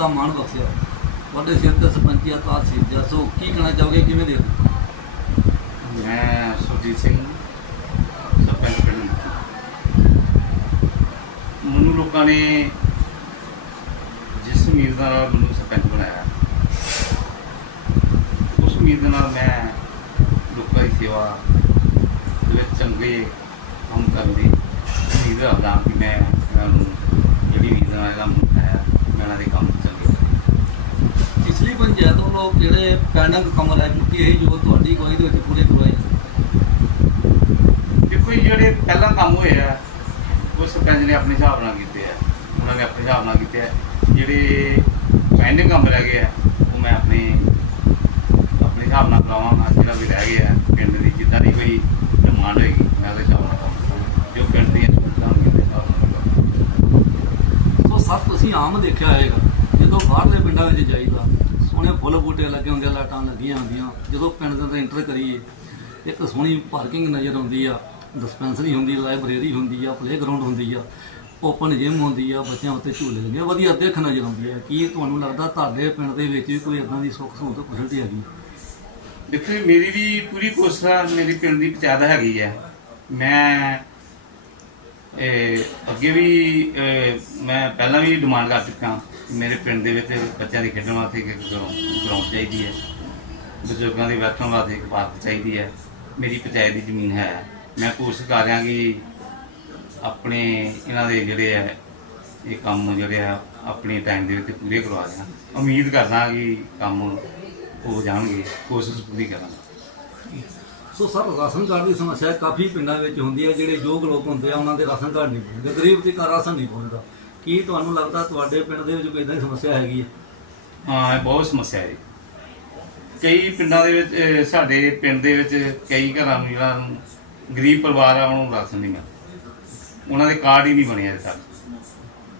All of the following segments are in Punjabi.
ਦਿੱਤਾ ਮਾਣ ਬਖਸ਼ਿਆ। ਤੁਹਾਡੇ ਸਿਰ ਤੇ ਸਰਪੰਚੀ ਤਾਜ ਸੀ ਜਸੋ ਕੀ ਕਹਿਣਾ ਚਾਹੋਗੇ? ਕਿਵੇਂ ਦੇ ਮੈਂ ਸੁਰਜੀਤ ਸਿੰਘ ਸਰਪੰਚ ਪਿੰਡ ਮੈਨੂੰ ਲੋਕਾਂ ਨੇ ਜਿਸ ਉਮੀਦ ਨਾਲ ਮੈਨੂੰ ਸਰਪੰਚ ਬਣਾਇਆ, ਉਸ ਉਮੀਦ ਨਾਲ ਮੈਂ ਲੋਕਾਂ ਦੀ ਸੇਵਾ ਵਿੱਚ ਚੰਗੇ ਕੰਮ ਕਰਨ ਦੀ ਉਮੀਦ ਰੱਖਦਾ ਕਿ ਮੈਂ ਇਹਨਾਂ ਨੂੰ ਜਿਹੜੀ ਉਮੀਦ ਨਾਲ ਇਹਨਾਂ ਨੂੰ ਦੇ ਕੰਮ ਚੰਗੇ ਪਿਛਲੀ ਪੰਚਾਇਤ ਵੱਲੋਂ ਜਿਹੜੇ ਪੈਂਡਿੰਗ ਕੰਮ ਹੈ ਚੁੱਕੇ ਇਹ ਜੋ ਤੁਹਾਡੀ ਕੋਈ ਦੇ ਵਿੱਚ ਪੂਰੇ ਕਰਵਾਏ ਦੇਖੋ ਜੀ, ਜਿਹੜੇ ਪਹਿਲਾਂ ਕੰਮ ਹੋਏ ਆ ਉਹ ਸਰਪੰਚ ਨੇ ਆਪਣੇ ਹਿਸਾਬ ਨਾਲ ਕੀਤੇ ਆ। ਉਹਨਾਂ ਨੇ ਆਪਣੇ ਹਿਸਾਬ ਨਾਲ ਕੀਤੇ ਆ। ਜਿਹੜੇ ਪੈਂਡਿੰਗ ਕੰਮ ਰਹਿ ਗਏ ਆ, ਉਹ ਮੈਂ ਆਪਣੇ ਆਪਣੇ ਹਿਸਾਬ ਨਾਲ ਕਰਾਵਾਂਗਾ। ਜਿਹੜਾ ਵੀ ਰਹਿ ਗਿਆ, ਪਿੰਡ ਦੀ ਜਿੱਦਾਂ ਦੀ ਕੋਈ ਡਿਮਾਂਡ ਹੋਏਗੀ ਮੈਂ ਉਹਦੇ ਹਿਸਾਬ ਨਾਲ ਕਰਾਂਗਾ ਜੋ ਪਿੰਡ ਦੀਆਂ ਸਹੂਲਤਾਂ ਹੋਣਗੀਆਂ ਉਹਦੇ ਹਿਸਾਬ ਨਾਲ ਪਰ ਤੁਸੀਂ ਆਮ ਦੇਖਿਆ ਹੋਏਗਾ ਜਦੋਂ ਬਾਹਰਲੇ ਪਿੰਡਾਂ ਵਿੱਚ ਜਾਈਦਾ ਸੋਹਣੇ ਫੁੱਲ ਬੂਟੇ ਲੱਗੇ ਹੁੰਦੇ ਆ ਲਾਈਟਾਂ ਲੱਗੀਆਂ ਹੁੰਦੀਆਂ ਜਦੋਂ ਪਿੰਡ ਦੇ ਅੰਦਰ ਇੰਟਰ ਕਰੀਏ ਇੱਕ ਸੋਹਣੀ ਪਾਰਕਿੰਗ ਨਜ਼ਰ ਆਉਂਦੀ ਆ ਡਿਸਪੈਂਸਰੀ ਹੁੰਦੀ ਆ ਲਾਇਬ੍ਰੇਰੀ ਹੁੰਦੀ ਆ ਪਲੇਗਰਾਉਂਡ ਹੁੰਦੀ ਆ ਓਪਨ ਜਿਮ ਹੁੰਦੀ ਆ ਬੱਚਿਆਂ ਉੱਤੇ ਝੂਲੇ ਲੱਗੇ ਆ, ਵਧੀਆ ਦੇਖ ਨਜ਼ਰ ਆਉਂਦੀ ਆ ਕੀ ਤੁਹਾਨੂੰ ਲੱਗਦਾ ਤੁਹਾਡੇ ਪਿੰਡ ਦੇ ਵਿੱਚ ਵੀ ਕੋਈ ਇਦਾਂ ਦੀ ਸੁੱਖ ਸਹੂਲਤ ਫੈਸਿਲਿਟੀ ਹੈਗੀ? ਦੇਖੋ ਮੇਰੀ ਵੀ ਪੂਰੀ ਕੋਸ਼ਿਸ਼ ਆ ਮੇਰੀ ਪਿੰਡ ਦੀ ਪੰਚਾਇਤ ਹੈਗੀ ਹੈ ਮੈਂ ਇਹ ਅੱਗੇ ਵੀ ਮੈਂ ਪਹਿਲਾਂ ਵੀ ਡਿਮਾਂਡ ਕਰ ਚੁੱਕਾ ਮੇਰੇ ਪਿੰਡ ਦੇ ਵਿੱਚ ਬੱਚਿਆਂ ਦੇ ਖੇਡਣ ਵਾਸਤੇ ਇੱਕ ਗਰਾਊਂਡ ਚਾਹੀਦੀ ਹੈ। ਬਜ਼ੁਰਗਾਂ ਦੇ ਬੈਠਣ ਵਾਸਤੇ ਇੱਕ ਪਾਰਕ ਚਾਹੀਦੀ ਹੈ। ਮੇਰੀ ਪੰਚਾਇਤ ਦੀ ਜ਼ਮੀਨ ਹੈ। ਮੈਂ ਕੋਸ਼ਿਸ਼ ਕਰ ਰਿਹਾ ਕਿ ਆਪਣੇ ਇਹਨਾਂ ਦੇ ਜਿਹੜੇ ਹੈ, ਇਹ ਕੰਮ ਜਿਹੜੇ ਆ, ਆਪਣੇ ਟਾਈਮ ਦੇ ਵਿੱਚ ਪੂਰੇ ਕਰਵਾ ਰਿਹਾ ਉਮੀਦ ਕਰਦਾ ਕਿ ਕੰਮ ਹੋ ਜਾਣਗੇ। ਕੋਸ਼ਿਸ਼ ਪੂਰੀ ਕਰਾਂਗਾ। ਸੋ ਸਰ ਰਾਸ਼ਨ ਕਾਰਡ ਦੀ ਸਮੱਸਿਆ ਕਾਫੀ ਪਿੰਡਾਂ ਵਿੱਚ ਹੁੰਦੀ ਹੈ ਜਿਹੜੇ ਯੋਗ ਲੋਕ ਹੁੰਦੇ ਆ ਉਹਨਾਂ ਦੇ ਰਾਸ਼ਨ ਕਾਰਡ ਨਹੀਂ ਪਹੁੰਚਦੇ। ਗਰੀਬ ਦੀ ਰਾਸ਼ਨ ਨਹੀਂ ਪਹੁੰਚਦਾ। ਕੀ ਤੁਹਾਨੂੰ ਲੱਗਦਾ ਤੁਹਾਡੇ ਪਿੰਡ ਦੇ ਵਿੱਚ ਕੋਈ ਇਦਾਂ ਦੀ ਸਮੱਸਿਆ ਹੈਗੀ ਹੈ? ਹਾਂ ਇਹ ਬਹੁਤ ਸਮੱਸਿਆ ਹੈ ਕਈ ਪਿੰਡਾਂ ਦੇ ਵਿੱਚ ਅਹ, ਸਾਡੇ ਪਿੰਡ ਦੇ ਵਿੱਚ ਕਈ ਘਰਾਂ ਨੂੰ ਜਿਹੜਾ ਨੂੰ ਗਰੀਬ ਪਰਿਵਾਰ ਆ ਉਹਨਾਂ ਨੂੰ ਰਾਸ਼ਨ ਨਹੀਂ ਮਿਲਦਾ। ਉਹਨਾਂ ਦੇ ਕਾਰਡ ਹੀ ਨਹੀਂ ਬਣੇ ਅਜੇ ਤੱਕ।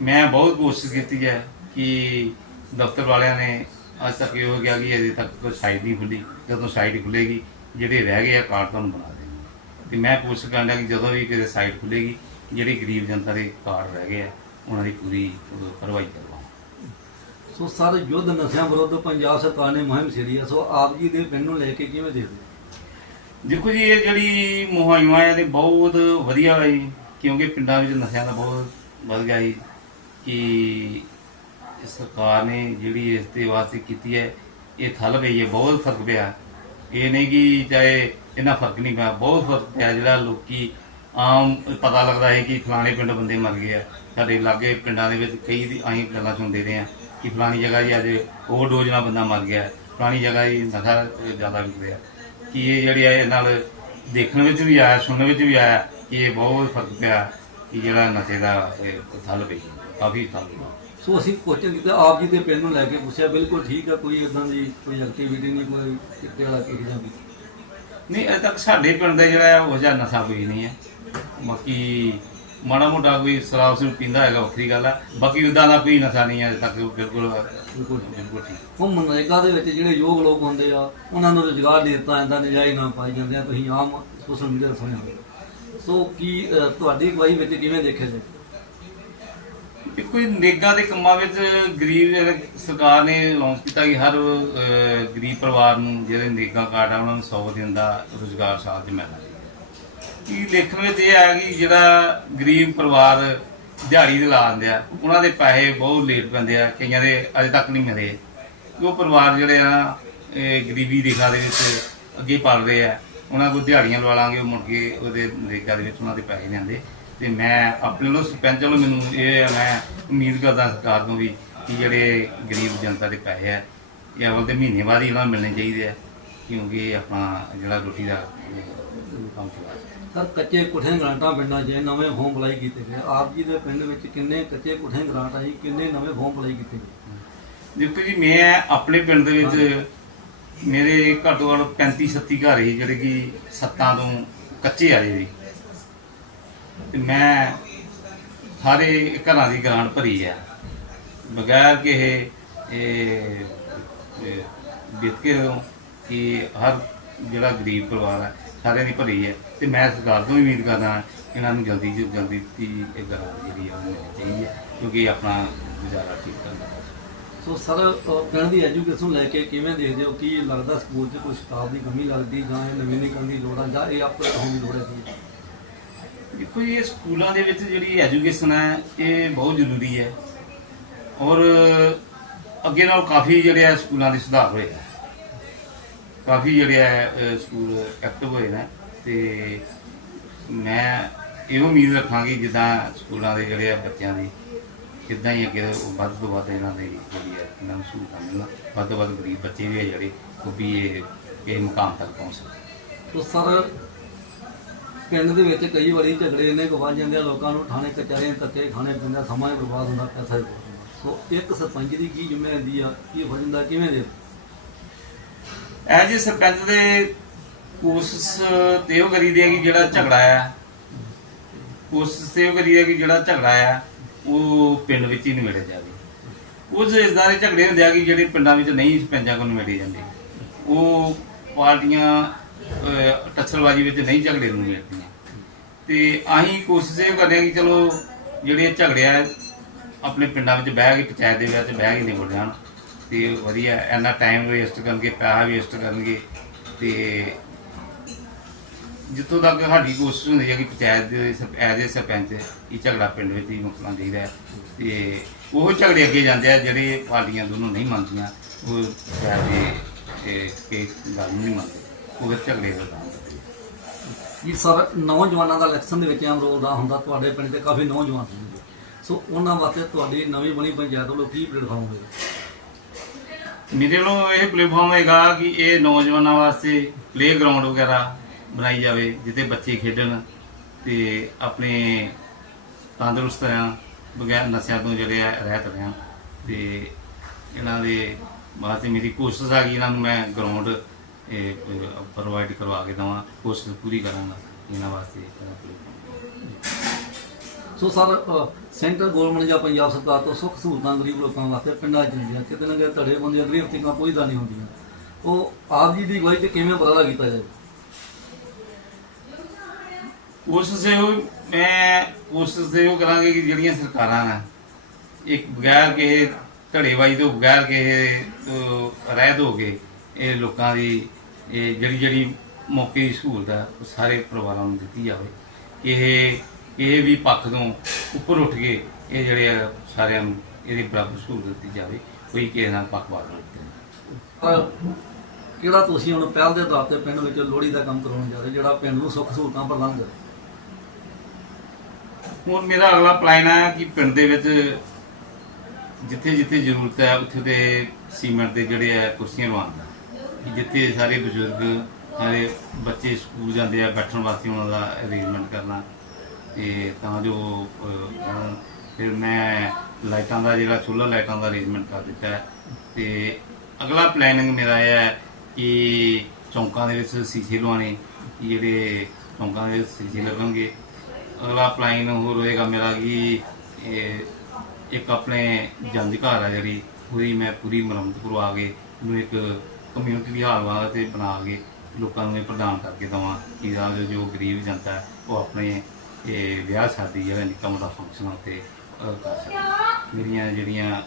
ਮੈਂ ਬਹੁਤ ਕੋਸ਼ਿਸ਼ ਕੀਤੀ ਹੈ ਕਿ ਦਫ਼ਤਰ ਵਾਲਿਆਂ ਨੇ ਅੱਜ ਤੱਕ ਇਹੋ ਕਿਹਾ ਕਿ ਅਜੇ ਤੱਕ ਕੋਈ ਸਾਈਟ ਨਹੀਂ ਖੁੱਲੀ। ਜਦੋਂ ਸਾਈਟ ਖੁੱਲੇਗੀ ਜਿਹੜੇ ਰਹਿ ਗਏ ਆ ਕਾਰਡ ਤੁਹਾਨੂੰ ਬਣਾ ਦੇ ਤੇ ਮੈਂ ਕੋਸ਼ਿਸ਼ ਕਰਾਂਗਾ ਕਿ ਜਦੋਂ ਵੀ ਕਿਤੇ ਸਾਈਟ ਖੁੱਲੇਗੀ ਜਿਹੜੀ ਗਰੀਬ ਜਨਤਾ ਦੇ ਕਾਰਡ ਰਹਿ ਗਏ ਆ ਉਹਨਾਂ ਦੀ ਪੂਰੀ ਅਹ, ਭਰਵਾਈ ਕਰਵਾਵਾਂ ਸੋ ਸਰ ਯੁੱਧ ਨਸ਼ਿਆਂ ਵਿਰੁੱਧ ਪੰਜਾਬ ਸਰਕਾਰ ਨੇ ਮੁਹਿੰਮ ਛੇੜੀ ਹੈ ਸੋ ਆਪ ਜੀ ਦੇ ਪਿੰਡ ਨੂੰ ਲੈ ਕੇ ਕਿਵੇਂ ਦੇਖਦੇ ਹੋ? ਦੇਖੋ ਜੀ ਇਹ ਜਿਹੜੀ ਮੁਹਿੰਮ ਹੈ ਇਹ ਬਹੁਤ ਵਧੀਆ ਹੈ ਕਿਉਂਕਿ ਪਿੰਡਾਂ ਵਿੱਚ ਨਸ਼ਿਆਂ ਦਾ ਬਹੁਤ ਵੱਧ ਗਿਆ ਜੀ ਕਿ ਸਰਕਾਰ ਨੇ ਜਿਹੜੀ ਇਸ ਦੇ ਵਾਸਤੇ ਕੀਤੀ ਹੈ ਇਹ ਥਲ ਪਈ ਹੈ ਬਹੁਤ ਫ਼ਰਕ ਪਿਆ। ਇਹ ਨਹੀਂ ਕਿ ਚਾਹੇ ਇਹਨਾਂ ਫ਼ਰਕ ਨਹੀਂ ਪਿਆ, ਬਹੁਤ ਫ਼ਰਕ ਪਿਆ ਜਿਹੜਾ ਲੋਕੀ ਆਮ ਪਤਾ ਲੱਗਦਾ ਹੈ ਕਿ ਫਲਾਣੇ ਪਿੰਡ ਬੰਦੇ ਮਰ ਗਏ ਆ। ਸਾਡੇ ਲਾਗੇ ਪਿੰਡਾਂ ਦੇ ਵਿੱਚ ਕਈ ਦੀ ਅਸੀਂ ਗੱਲਾਂ ਸੁਣਦੇ ਰਹੇ ਆ ਕਿ ਫਲਾਣੀ ਜਗ੍ਹਾ ਜੀ ਅੱਜ ਓਵਰਡੋਜ਼ ਨਾਲ ਬੰਦਾ ਮਰ ਗਿਆ। ਫਲਾਣੀ ਜਗ੍ਹਾ ਜੀ ਨਸ਼ਾ ਜ਼ਿਆਦਾ ਵਿਕ ਰਿਹਾ। ਕਿ ਇਹ ਜਿਹੜੀ ਆ ਇਹ ਨਾਲ ਦੇਖਣ ਵਿੱਚ ਵੀ ਆਇਆ, ਸੁਣਨ ਵਿੱਚ ਵੀ ਆਇਆ ਕਿ ਇਹ ਬਹੁਤ ਫ਼ਰਕ ਪਿਆ ਕਿ ਜਿਹੜਾ ਨਸ਼ੇ ਦਾ ਇਹ ਥੱਲ ਪਈ ਕਾਫੀ ਥਲ ਸੋ ਅਸੀਂ ਕੋਚਿੰਗ ਕੀਤਾ ਆਪ ਜੀ ਦੇ ਪਿੰਡ ਨੂੰ ਲੈ ਕੇ ਪੁੱਛਿਆ ਬਿਲਕੁਲ ਠੀਕ ਹੈ ਕੋਈ ਇਦਾਂ ਦੀ ਕੋਈ ਐਕਟੀਵਿਟੀ ਨਹੀਂ ਕੋਈ ਕਿਤੇ ਵਾਲਾ ਕਿਸੇ ਜਾਂ ਵੀ। ਨਹੀਂ ਅਜੇ ਤੱਕ ਸਾਡੇ ਪਿੰਡ ਦਾ ਜਿਹੜਾ ਹੈ ਉਹ ਜਿਹਾ ਨਸ਼ਾ ਕੋਈ ਨਹੀਂ ਹੈ। ਬਾਕੀ ਮਾੜਾ ਮੋਟਾ ਕੋਈ ਸ਼ਰਾਬ ਸੁਣ ਪੀਂਦਾ ਹੈਗਾ ਵੱਖਰੀ ਗੱਲ ਆ। ਬਾਕੀ ਉਦਾਂ ਦਾ ਕੋਈ ਨਸ਼ਾ ਨਹੀਂ ਹੈ ਅਜੇ ਤੱਕ ਬਿਲਕੁਲ ਬਿਲਕੁਲ ਬਿਲਕੁਲ ਠੀਕ। ਉਹ ਮਨਰੇਗਾ ਦੇ ਵਿੱਚ ਜਿਹੜੇ ਯੋਗ ਲੋਕ ਹੁੰਦੇ ਆ ਉਹਨਾਂ ਨੂੰ ਰੁਜ਼ਗਾਰ ਦੇ ਦਿੱਤਾ ਜਾਂਦਾ ਨਜਾਇਜ਼ ਨਾ ਪਾਈ ਜਾਂਦੇ ਆ। ਤੁਸੀਂ ਆਮ ਸੋਸ਼ਲ ਮੀਡੀਆ ਸੁਣਿਆ। ਸੋ ਕੀ ਤੁਹਾਡੀ ਅਗਵਾਈ ਵਿੱਚ ਕਿਵੇਂ ਦੇਖਿਆ ਜਾਏ? ਕਿ ਕੋਈ ਨੇਗਾ ਦੇ ਕੰਮਾਂ ਵਿੱਚ ਗਰੀਬ ਜਿਹੜੇ ਸਰਕਾਰ ਨੇ ਲਾਂਚ ਕੀਤਾ ਕਿ ਹਰ ਅਹ, ਗਰੀਬ ਪਰਿਵਾਰ ਨੂੰ ਜਿਹੜੇ ਨੇਗਾ ਕਾਰਡ ਆ ਉਹਨਾਂ ਨੂੰ 100 ਦਿਨ ਦਾ ਰੋਜ਼ਗਾਰ ਸਾਲ 'ਚ ਮਿਲਦਾ ਕੀ ਦੇਖਣ ਵਿੱਚ ਇਹ ਆ ਕਿ ਜਿਹੜਾ ਗਰੀਬ ਪਰਿਵਾਰ ਦਿਹਾੜੀ ਦੇ ਲਾ ਦਿੰਦੇ ਆ ਉਹਨਾਂ ਦੇ ਪੈਸੇ ਬਹੁਤ ਲੇਟ ਪੈਂਦੇ ਆ ਕਈਆਂ ਦੇ ਅਜੇ ਤੱਕ ਨਹੀਂ ਮਿਲੇ। ਕਿ ਉਹ ਪਰਿਵਾਰ ਜਿਹੜੇ ਆ ਇਹ ਗਰੀਬੀ ਰੇਖਾ ਦੇ ਵਿੱਚ ਅੱਗੇ ਪਲ ਰਹੇ ਆ ਉਹਨਾਂ ਕੋਲ ਦਿਹਾੜੀਆਂ ਲਵਾ ਲਾਂਗੇ ਉਹ ਮੁੜ ਕੇ ਉਹਦੇ ਨਰੇਗਾ ਦੇ ਵਿੱਚ ਉਹਨਾਂ ਦੇ ਪੈਸੇ ਨਹੀਂ ਆਉਂਦੇ। ਤੇ ਮੈਂ ਆਪਣੇ ਵੱਲੋਂ ਸਰਪੰਚ ਵੱਲੋਂ ਮੈਨੂੰ ਇਹ ਆ, ਮੈਂ ਉਮੀਦ ਕਰਦਾ ਸਰਕਾਰ ਤੋਂ ਵੀ ਕਿ ਜਿਹੜੇ ਗਰੀਬ ਜਨਤਾ ਦੇ ਪੈਸੇ ਆ ਇਹ ਅਵਲ ਦੇ ਮਹੀਨੇ ਬਾਅਦ ਹੀ ਉਹਨਾਂ ਨੂੰ ਮਿਲਣੇ ਚਾਹੀਦੇ ਆ ਕਿਉਂਕਿ ਇਹ ਆਪਣਾ ਜਿਹੜਾ ਰੋਟੀ ਦਾ ਕੰਮ ਚਲਾ ਸਰ ਕੱਚੇ ਕੁੱਠੇ ਗ੍ਰਾਂਟਾਂ ਪਿੰਡਾਂ 'ਚ ਨਵੇਂ ਹੋਮ ਅਪਲਾਈ ਕੀਤੇ ਗਏ ਆਪ ਜੀ ਦੇ ਪਿੰਡ ਵਿੱਚ ਕਿੰਨੇ ਕੱਚੇ ਕੁੱਠੇ ਗ੍ਰਾਂਟ ਆਈ ਕਿੰਨੇ ਨਵੇਂ ਹੋਮ ਅਪਲਾਈ ਕੀਤੇ ਗਏ? ਦੇਖੋ ਜੀ ਮੈਂ ਆਪਣੇ ਪਿੰਡ ਦੇ ਵਿੱਚ ਮੇਰੇ ਘੱਟੋ ਘੱਟ 35 37 ਘਰ ਸੀ ਜਿਹੜੇ ਕਿ ਸੱਤਾਂ ਤੋਂ ਕੱਚੇ ਆਏ ਜੀ ਤੇ ਮੈਂ ਸਾਰੇ ਘਰਾਂ ਦੀ ਗ੍ਰਾਂਟ ਭਰੀ ਆ। ਬਗੈਰ ਕਿਸੇ, ਇਹ ਬਿਤਕੇ ਤੋਂ ਕਿ ਹਰ ਜਿਹੜਾ ਗਰੀਬ ਪਰਿਵਾਰ ਹੈ ਸਾਰਿਆਂ ਦੀ ਭਰੀ ਹੈ ਤੇ ਮੈਂ ਸਰਕਾਰ ਤੋਂ ਉਮੀਦ ਕਰਦਾ ਇਹਨਾਂ ਨੂੰ ਜਲਦੀ ਤੋਂ ਜਲਦੀ ਤੀ ਇਹ ਗ੍ਰਾਂਟ ਜਿਹੜੀ ਆ, ਉਹ ਮਿਲਣੀ ਚਾਹੀਦੀ ਹੈ ਕਿਉਂਕਿ ਆਪਣਾ ਗੁਜ਼ਾਰਾ ਠੀਕ ਕਰਦਾ। ਸੋ ਸਰ, ਅਹ, ਪਿੰਡ ਦੀ ਐਜੂਕੇਸ਼ਨ ਲੈ ਕੇ ਕਿਵੇਂ ਦੇਖਦੇ ਹੋ? ਕੀ ਲੱਗਦਾ ਸਕੂਲ 'ਚ ਕੋਈ ਸਟਾਫ ਦੀ ਕਮੀ ਲੱਗਦੀ ਜਾਂ ਇਹ ਨਵੀਨੀਕਰਨ ਦੀ ਲੋੜ ਆ ਜਾਂ ਇਹ ਆਪਣੇ ਹੋਣ ਦੀ ਲੋੜ ਹੈ? ਦੇਖੋ ਜੀ, ਇਹ ਸਕੂਲਾਂ ਦੇ ਵਿੱਚ ਜਿਹੜੀ ਐਜੂਕੇਸ਼ਨ ਹੈ ਇਹ ਬਹੁਤ ਜ਼ਰੂਰੀ ਹੈ। ਔਰ ਅੱਗੇ ਨਾਲ ਕਾਫੀ ਜਿਹੜੇ ਆ ਸਕੂਲਾਂ ਦੇ ਸੁਧਾਰ ਹੋਏ ਆ ਕਾਫੀ ਜਿਹੜੇ ਆ ਸਕੂਲ ਐਕਟਿਵ ਹੋਏ ਨੇ ਤੇ ਮੈਂ ਇਹ ਉਮੀਦ ਰੱਖਾਂਗੀ ਜਿੱਦਾਂ ਸਕੂਲਾਂ ਦੇ ਜਿਹੜੇ ਆ ਬੱਚਿਆਂ ਦੀ ਕਿੱਦਾਂ ਹੀ ਅੱਗੇ ਵੱਧ ਤੋਂ ਵੱਧ ਇਹਨਾਂ ਦੀ ਜਿਹੜੀ ਹੈ ਇਹਨਾਂ ਨੂੰ ਸਹੂਲਤਾਂ ਮਿਲਣ ਵੱਧ ਤੋਂ ਵੱਧ ਗਰੀਬ ਬੱਚੇ ਵੀ ਆ ਜਿਹੜੇ ਉਹ ਵੀ ਇਹ ਇਹ ਮੁਕਾਮ ਤੱਕ ਪਹੁੰਚ ਸਕਣ। ਸੋ ਸਰ ਪਿੰਡ ਦੇ ਵਿੱਚ ਕਈ ਵਾਰੀ ਝਗੜੇ ਇੰਨੇ ਕੁ ਵੱਧ ਜਾਂਦੇ ਆ, ਲੋਕਾਂ ਨੂੰ ਥਾਣੇ ਕਚਹਿਰੀਆਂ, ਧੱਕੇ ਖਾਣੇ ਪੈਂਦੇ ਸਮਾਂ ਹੀ ਬਰਬਾਦ ਹੁੰਦਾ, ਪੈਸਾ ਹੀ ਸੋ ਇੱਕ ਸਰਪੰਚ ਦੀ ਕੀ ਜ਼ਿੰਮੇਵਾਰੀ ਆ, ਕੀ ਵਜਨ ਕਿਵੇਂ ਦੇ? ਐਜ ਸਰਪੰਚ ਦੇ ਕੋਸ਼ਿਸ਼ ਤੇ ਉਹ ਕਰੀਦੀ ਹੈ ਕਿ ਜਿਹੜਾ ਝਗੜਾ ਆ, ਕੋਸ਼ਿਸ਼ ਤੇ ਉਹ ਕਰੀਦੀ ਹੈ ਕਿ ਜਿਹੜਾ ਝਗੜਾ ਆ, ਉਹ ਪਿੰਡ ਵਿੱਚ ਹੀ ਨਿਬੇੜਿਆ ਜਾਵੇ। ਕੁਝ ਇਸਦਾਂ ਦੇ ਝਗੜੇ ਹੁੰਦੇ ਆ ਕਿ ਜਿਹੜੇ ਪਿੰਡਾਂ ਵਿੱਚ ਨਹੀਂ ਸਰਪੰਚਾਂ ਕੋਲ ਨਿਬੇੜੇ ਜਾਂਦੇ। ਉਹ ਪਾਰਟੀਆਂ ਟੱਸਲਬਾਜ਼ੀ ਵਿੱਚ ਨਹੀਂ ਝਗੜੇ ਨੂੰ ਨਿਬੇੜਦੀਆਂ ਤੇ ਅਸੀਂ ਕੋਸ਼ਿਸ਼ ਇਹ ਕਰਦੇ ਹਾਂ ਕਿ ਚਲੋ ਜਿਹੜੇ ਝਗੜੇ ਆ ਆਪਣੇ ਪਿੰਡਾਂ ਵਿੱਚ ਬਹਿ ਕੇ, ਪੰਚਾਇਤ ਦੇ ਵਿੱਚ ਬਹਿ ਕੇ ਨਿਬੜ ਜਾਣ। ਤੇ ਵਧੀਆ, ਇੰਨਾ ਟਾਈਮ ਵੇਸਟ ਕਰਨਗੇ, ਪੈਸਾ ਵੇਸਟ ਕਰਨਗੇ। ਤੇ ਜਿੱਥੋਂ ਤੱਕ ਸਾਡੀ ਕੋਸ਼ਿਸ਼ ਹੁੰਦੀ ਹੈ ਕਿ ਪੰਚਾਇਤ ਦੇ ਐਜ਼ ਏ ਸਰਪੰਚ ਇਹ ਝਗੜਾ ਪਿੰਡ ਵਿੱਚ ਹੀ ਮੁਕਣਾ ਚਾਹੀਦਾ ਹੈ। ਤੇ ਉਹ ਝਗੜੇ ਅੱਗੇ ਜਾਂਦੇ ਆ, ਜਿਹੜੇ ਪਾਰਟੀਆਂ ਦੋਨੋਂ ਨਹੀਂ ਮੰਨਦੀਆਂ, ਉਹ ਐਜ਼ ਏ ਗੱਲ ਨੂੰ ਨਹੀਂ ਮੰਨਦੇ। ਉਹ ਫਿਰ ਝਗੜੇ ਦਾ ਕੰਮ। ਜੀ ਸਰ ਨੌਜਵਾਨਾਂ ਦਾ ਇਲੈਕਸ਼ਨ ਦੇ ਵਿੱਚ ਆਮ ਰੋਲ ਦਾ ਹੁੰਦਾ ਤੁਹਾਡੇ ਪਿੰਡ ਦੇ ਕਾਫੀ ਨੌਜਵਾਨ ਹੋਣਗੇ ਸੋ ਉਹਨਾਂ ਵਾਸਤੇ ਤੁਹਾਡੀ ਨਵੀਂ ਬਣੀ ਪੰਚਾਇਤ ਵੱਲੋਂ ਕੀ ਪਲੇਟਫਾਰਮ ਹੋਵੇਗਾ? ਮੇਰੇ ਵੱਲੋਂ ਇਹ ਪਲੇਟਫਾਰਮ ਹੈਗਾ ਕਿ ਇਹ ਨੌਜਵਾਨਾਂ ਵਾਸਤੇ ਪਲੇਗਰਾਉਂਡ ਵਗੈਰਾ ਬਣਾਈ ਜਾਵੇ ਜਿੱਥੇ ਬੱਚੇ ਖੇਡਣ ਤੇ ਆਪਣੇ ਤੰਦਰੁਸਤ ਰਹਿਣ ਬਗੈਰ ਨਸ਼ਿਆਂ ਤੋਂ ਜਿਹੜੇ ਆ ਰਹਿਤ ਰਹਿਣ। ਤੇ ਇਹਨਾਂ ਦੇ ਵਾਸਤੇ ਮੇਰੀ ਕੋਸ਼ਿਸ਼ ਆ ਕਿ ਇਹਨਾਂ ਨੂੰ ਮੈਂ ਗਰਾਊਂਡ ਪ੍ਰੋਵਾਈਡ ਕਰਵਾ ਕੇ ਦਵਾਂ ਕੋਸ਼ਿਸ਼ ਪੂਰੀ ਕਰਾਂਗਾ ਇਹਨਾਂ ਵਾਸਤੇ। ਸੋ ਸਰ ਸੈਂਟਰ ਗਵਰਨਮੈਂਟ ਜਾਂ ਪੰਜਾਬ ਸਰਕਾਰ ਤੋਂ ਸੁੱਖ ਸਹੂਲਤਾਂ ਗਰੀਬ ਲੋਕਾਂ ਵਾਸਤੇ ਪਿੰਡਾਂ 'ਚ ਹੁੰਦੀਆਂ ਕਿਤੇ ਨਾ ਕਿਤੇ ਧੜੇ ਬੰਦੀਆਂ ਗਰੀਬ ਤੀਕਾਂ ਕੋਈ ਦਾ ਨਹੀਂ ਹੁੰਦੀਆਂ ਉਹ ਆਪ ਜੀ ਦੀ ਅਗਵਾਈ 'ਚ ਕਿਵੇਂ ਬਦਲਾ ਕੀਤਾ ਜਾਵੇ ਕੋਸ਼ਿਸ਼ ਇਹੋ ਮੈਂ ਕੋਸ਼ਿਸ਼ ਇਹੋ ਕਰਾਂਗੇ ਕਿ ਜਿਹੜੀਆਂ ਸਰਕਾਰਾਂ ਨੇ ਇੱਕ ਬਗੈਰ ਕਿਸੇ ਢੜੇਵਾਈ ਤੋਂ ਬਗੈਰ ਕਿਸੇ ਤੋਂ ਰਹਿਤ ਹੋ ਕੇ ਇਹ ਲੋਕਾਂ ਦੀ ਇਹ ਜਿਹੜੀ ਜਿਹੜੀ ਮੌਕੇ ਦੀ ਸਹੂਲਤ ਹੈ ਉਹ ਸਾਰੇ ਪਰਿਵਾਰਾਂ ਨੂੰ ਦਿੱਤੀ ਜਾਵੇ। ਇਹ ਇਹ ਵੀ ਪੱਖ ਤੋਂ ਉੱਪਰ ਉੱਠ ਕੇ ਇਹ ਜਿਹੜੇ ਸਾਰਿਆਂ ਨੂੰ ਇਹਦੀ ਬਰਾਬਰ ਸਹੂਲਤ ਦਿੱਤੀ ਜਾਵੇ। ਕੋਈ ਕਿਸੇ ਨਾਲ ਪੱਖਪਾਤ ਨਾ ਕੀਤਾ ਪਰ ਕਿਹੜਾ ਤੁਸੀਂ ਹੁਣ ਪਹਿਲ ਦੇ ਆਧਾਰ ਤੇ ਪਿੰਡ ਵਿੱਚ ਲੋਹੜੀ ਦਾ ਕੰਮ ਕਰਾਉਣ ਜਾ ਰਹੇ ਜਿਹੜਾ ਪਿੰਡ ਨੂੰ ਸੁੱਖ ਸਹੂਲਤਾਂ ਪ੍ਰਦਾਨ ਕਰੇ? ਹੁਣ ਮੇਰਾ ਅਗਲਾ ਪਲਾਨ ਹੈ ਕਿ ਪਿੰਡ ਦੇ ਵਿੱਚ ਜਿੱਥੇ ਜਿੱਥੇ ਜ਼ਰੂਰਤ ਹੈ ਉੱਥੇ ਤੇ ਸੀਮੈਂਟ ਦੇ ਜਿਹੜੇ ਆ ਕੁਰਸੀਆਂ ਲਵਾਉਣਾ ਕਿ ਜਿੱਥੇ ਸਾਰੇ ਬਜ਼ੁਰਗ ਸਾਰੇ ਬੱਚੇ ਸਕੂਲ ਜਾਂਦੇ ਆ ਬੈਠਣ ਵਾਸਤੇ ਉਹਨਾਂ ਦਾ ਅਰੇਂਜਮੈਂਟ ਕਰਨਾ। ਤੇ ਤਾਂ ਜੋ ਅਹ, ਫਿਰ ਮੈਂ ਲਾਈਟਾਂ ਦਾ ਜਿਹੜਾ ਸੋਲਰ ਲਾਈਟਾਂ ਦਾ ਅਰੇਂਜਮੈਂਟ ਕਰ ਦਿੱਤਾ ਹੈ। ਤੇ ਅਗਲਾ ਪਲੈਨਿੰਗ ਮੇਰਾ ਇਹ ਹੈ ਕਿ ਚੌਂਕਾਂ ਦੇ ਵਿੱਚ ਸੀਸੇ ਲਵਾਉਣੇ ਜਿਹੜੇ ਚੌਂਕਾਂ ਦੇ ਵਿੱਚ ਸੀਸੇ ਲੱਗਣਗੇ। ਅਗਲਾ ਪਲਾਨ ਹੋਰ ਹੋਏਗਾ ਮੇਰਾ ਕਿ ਇਹ ਇੱਕ ਆਪਣੇ ਜੰਜ ਘਰ ਆ ਜਿਹੜੀ ਉਹਦੀ ਮੈਂ ਪੂਰੀ ਮੁਰੰਮਤ ਕਰਵਾ ਕੇ ਉਹਨੂੰ ਇੱਕ ਕਮਿਊਨਿਟੀ ਦੀ ਹਾਲ ਵਾਲਾ ਤੇ ਬਣਾ ਕੇ ਲੋਕਾਂ ਨੂੰ ਇਹ ਪ੍ਰਦਾਨ ਕਰਕੇ ਦਵਾਂ ਕਿ ਜੋ ਜੋ ਗਰੀਬ ਜਨਤਾ ਹੈ, ਉਹ ਆਪਣੇ ਇਹ ਵਿਆਹ ਸ਼ਾਦੀ ਜਿਹੜਾ ਨਿੱਕਾ ਮੋਟਾ ਫੰਕਸ਼ਨ ਉੱਤੇ ਕਰ ਸਕੇ ਮੇਰੀਆਂ ਜਿਹੜੀਆਂ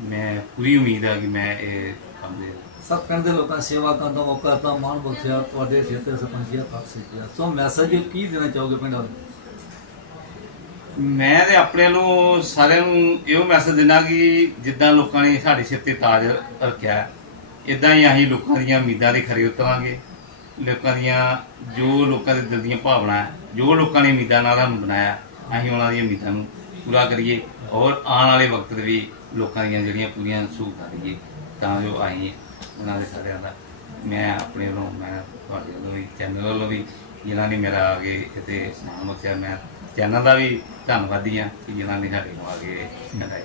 ਮੈਂ ਪੂਰੀ ਉਮੀਦ ਹੈ ਕਿ ਮੈਂ ਇਹ ਕੰਮ ਦੇ ਸਰ ਪਿੰਡ ਦੇ ਲੋਕਾਂ ਸੇਵਾ ਕਰਨ ਦਾ ਮੌਕਾ ਤਾਂ ਮਾਣ ਬਖਸ਼ਿਆ ਤੁਹਾਡੇ ਸਿਰ ਤੇ ਸਰਪੰਚੀਆ ਤੱਕ ਸਿੱਖਿਆ ਸੋ ਮੈਸੇਜ ਕੀ ਦੇਣਾ ਚਾਹੋਗੇ ਪਿੰਡ ਵਾਲੇ? ਮੈਂ ਤੇ ਆਪਣੇ ਨੂੰ ਸਾਰਿਆਂ ਨੂੰ ਇਹੋ ਮੈਸੇਜ ਦਿੰਦਾ ਕਿ ਜਿੱਦਾਂ ਲੋਕਾਂ ਨੇ ਸਾਡੇ ਸਿਰ ਤੇ ਤਾਜ ਰੱਖਿਆ ਇਦਾਂ ਹੀ ਅਸੀਂ ਲੋਕਾਂ ਦੀਆਂ ਉਮੀਦਾਂ ਦੇ ਖਰੇ ਉਤਰਾਂਗੇ। ਲੋਕਾਂ ਦੀਆਂ, ਜੋ ਲੋਕਾਂ ਦੇ ਦਿਲ ਦੀਆਂ ਭਾਵਨਾ ਜੋ ਲੋਕਾਂ ਨੇ ਉਮੀਦਾਂ ਨਾਲ ਸਾਨੂੰ ਬਣਾਇਆ, ਅਸੀਂ ਉਹਨਾਂ ਦੀਆਂ ਉਮੀਦਾਂ ਨੂੰ ਪੂਰਾ ਕਰੀਏ ਔਰ ਆਉਣ ਵਾਲੇ ਵਕਤ ਦੇ ਵੀ ਲੋਕਾਂ ਦੀਆਂ ਜਿਹੜੀਆਂ ਪੂਰੀਆਂ ਸਹੂਲਤਾਂ ਦੇਈਏ, ਤਾਂ ਜੋ ਅਸੀਂ ਉਹਨਾਂ ਦੇ ਸਾਰਿਆਂ ਦਾ। ਮੈਂ ਆਪਣੇ ਵੱਲੋਂ, ਮੈਂ ਤੁਹਾਡੇ ਵੱਲੋਂ ਵੀ, ਚੈਨਲ ਵੱਲੋਂ ਵੀ, ਜਿਨ੍ਹਾਂ ਨੇ ਮੇਰਾ ਆ ਕੇ ਇੱਥੇ ਸਮਾਨ ਮੋਚਿਆ ਮੈਂ ਚੈਨਲ ਦਾ ਵੀ ਧੰਨਵਾਦੀ ਹਾਂ ਕਿ ਜਿਨ੍ਹਾਂ ਨੇ ਸਾਡੇ ਨੂੰ ਆ ਕੇ ਮੇਰਾ